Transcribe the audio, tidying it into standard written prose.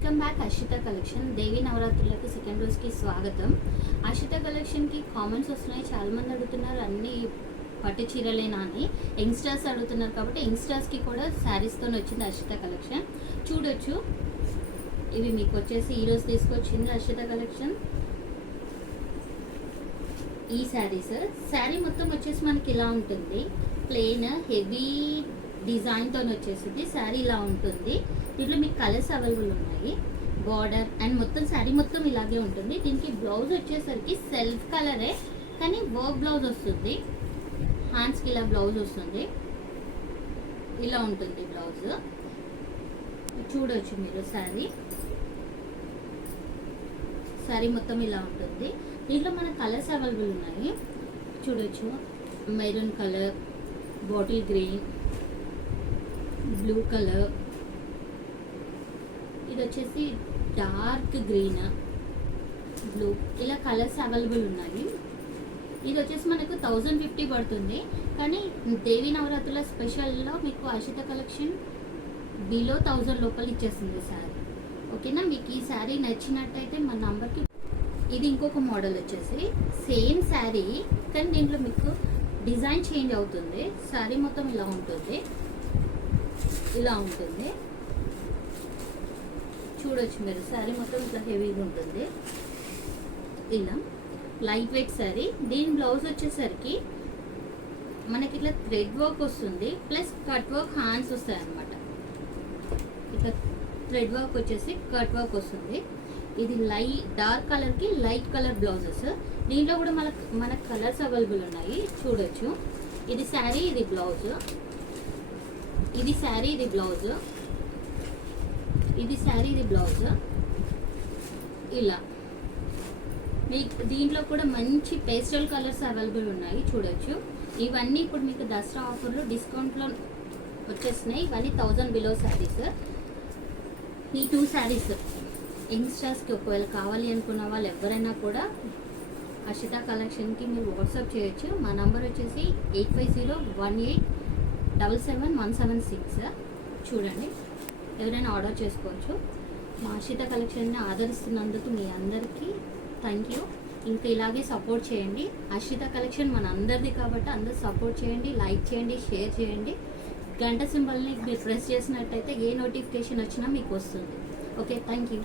Welcome back Arshita collection. Devi నవరాత్రులకు second రోజుకి స్వాగతం. అర్షిత కలెక్షన్కి కామెంట్స్ వస్తున్నాయి, చాలామంది అడుగుతున్నారు అన్ని పట్టు చీరలేనా అని. యంగ్స్టర్స్ అడుగుతున్నారు కాబట్టి యంగ్స్టర్స్కి కూడా శారీస్తో వచ్చింది అర్షిత కలెక్షన్. చూడొచ్చు, ఇవి మీకు వచ్చేసి ఈరోజు తీసుకొచ్చింది అర్షిత కలెక్షన్. ఈ శారీ మొత్తం వచ్చేసి మనకి ఇలా ఉంటుంది, ప్లెయిన్ హెవీ డిజైన్తో వచ్చేసింది. శారీ ఇలా ఉంటుంది, దీంట్లో మీకు కలర్స్ అవైలబుల్ ఉన్నాయి. బార్డర్ అండ్ మొత్తం శారీ మొత్తం ఇలాగే ఉంటుంది. దీనికి బ్లౌజ్ వచ్చేసరికి సెల్ఫ్ కలరే కానీ వర్క్ బ్లౌజ్ వస్తుంది. హ్యాండ్స్కి ఇలా బ్లౌజ్ వస్తుంది, ఇలా ఉంటుంది బ్లౌజ్. చూడవచ్చు మీరు శారీ మొత్తం ఇలా ఉంటుంది. దీంట్లో మన కలర్స్ అవైలబుల్ ఉన్నాయి. చూడొచ్చు, maroon colour, bottle green, blue colour, ఇది వచ్చేసి డార్క్ గ్రీన్, బ్లూ, ఇలా కలర్స్ అవైలబుల్ ఉన్నాయి. ఇది వచ్చేసి మనకు 1050 పడుతుంది. కానీ దేవి నవరాత్రుల స్పెషల్లో మీకు అర్షిత కలెక్షన్ బిలో 1000 లోపల ఇచ్చేస్తుంది శారీ. ఓకేనా? మీకు ఈ శారీ నచ్చినట్టయితే మన నంబర్కి. ఇది ఇంకొక మోడల్ వచ్చేసి సేమ్ శారీ కానీ దీంట్లో మీకు డిజైన్ చేంజ్ అవుతుంది. శారీ మొత్తం ఇలా ఉంటుంది, చూడొచ్చు మీరు. శారీ మొత్తం ఇట్లా హెవీగా ఉంటుంది, ఇలా లైట్ వెయిట్ శారీ. దీని బ్లౌజ్ వచ్చేసరికి మనకి ఇట్లా థ్రెడ్ వర్క్ వస్తుంది, ప్లస్ కట్ వర్క్ హ్యాండ్స్ వస్తాయి అన్నమాట. ఇట్లా థ్రెడ్ వర్క్ వచ్చేసి కట్ వర్క్ వస్తుంది. ఇది డార్క్ కలర్కి లైట్ కలర్ బ్లౌజెస్. దీంట్లో కూడా మనకు కలర్స్ అవైలబుల్ ఉన్నాయి. చూడొచ్చు, ఇది శారీ, ఇది బ్లౌజ్. ఇది శారీ, ఇది బ్లౌజ్. ఇది శారీ, ఇది బ్లౌజ్. ఇలా మీకు దీంట్లో కూడా మంచి పేస్టల్ కలర్స్ అవైలబుల్ ఉన్నాయి. చూడొచ్చు, ఇవన్నీ ఇప్పుడు మీకు దసరా ఆఫర్లో డిస్కౌంట్లో వచ్చేసినాయి. ఇవన్నీ 1000 బిలో శారీస్. ఈ 2 శారీస్ యంగ్స్టర్స్కి ఒకవేళ కావాలి అనుకున్న వాళ్ళు ఎవరైనా కూడా అర్షిత కలెక్షన్కి మీరు వాట్సాప్ చేయొచ్చు. మా నంబర్ వచ్చేసి 8501877176. చూడండి, ఎవరైనా ఆర్డర్ చేసుకోవచ్చు. మా అర్షిత కలెక్షన్ని ఆదరిస్తున్నందుకు మీ అందరికీ థ్యాంక్ యూ. ఇంకా ఇలాగే సపోర్ట్ చేయండి. అర్షిత కలెక్షన్ మన అందరిది కాబట్టి అందరు సపోర్ట్ చేయండి, లైక్ చేయండి, షేర్ చేయండి. గంట సింబల్ని మీరు ప్రెస్ చేసినట్టయితే ఏ నోటిఫికేషన్ వచ్చినా మీకు వస్తుంది. Okay, thank you.